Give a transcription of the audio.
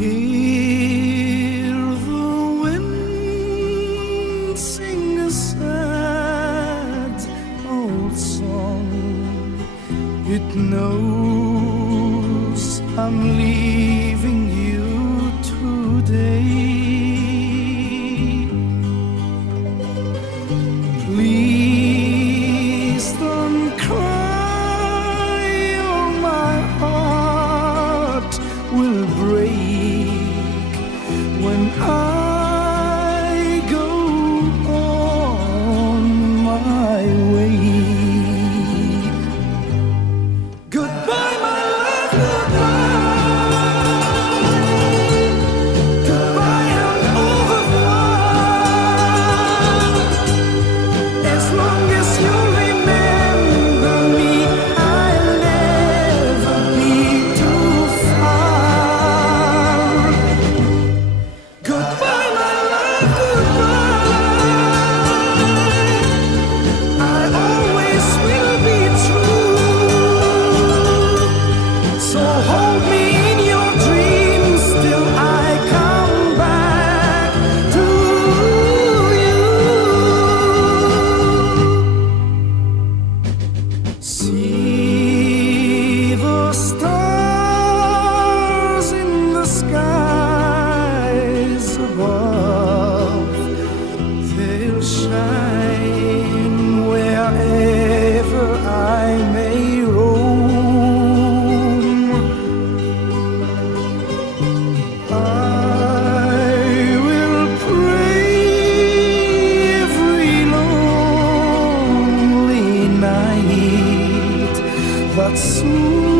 Hear the wind sing a sad old song. It knows I'm leaving you today. Please don't cry, or my heart will break when I go on my way. Goodbye, my love, goodbye. Goodbye and au revoir. As long as you remember me, I'll never be too far. Goodbye, my love, goodbye. I always will be true. So hold me in your dreams till I come back to you. See the stars in the skies above. They'll shine wherever I may roam. I will pray every lonely night that soon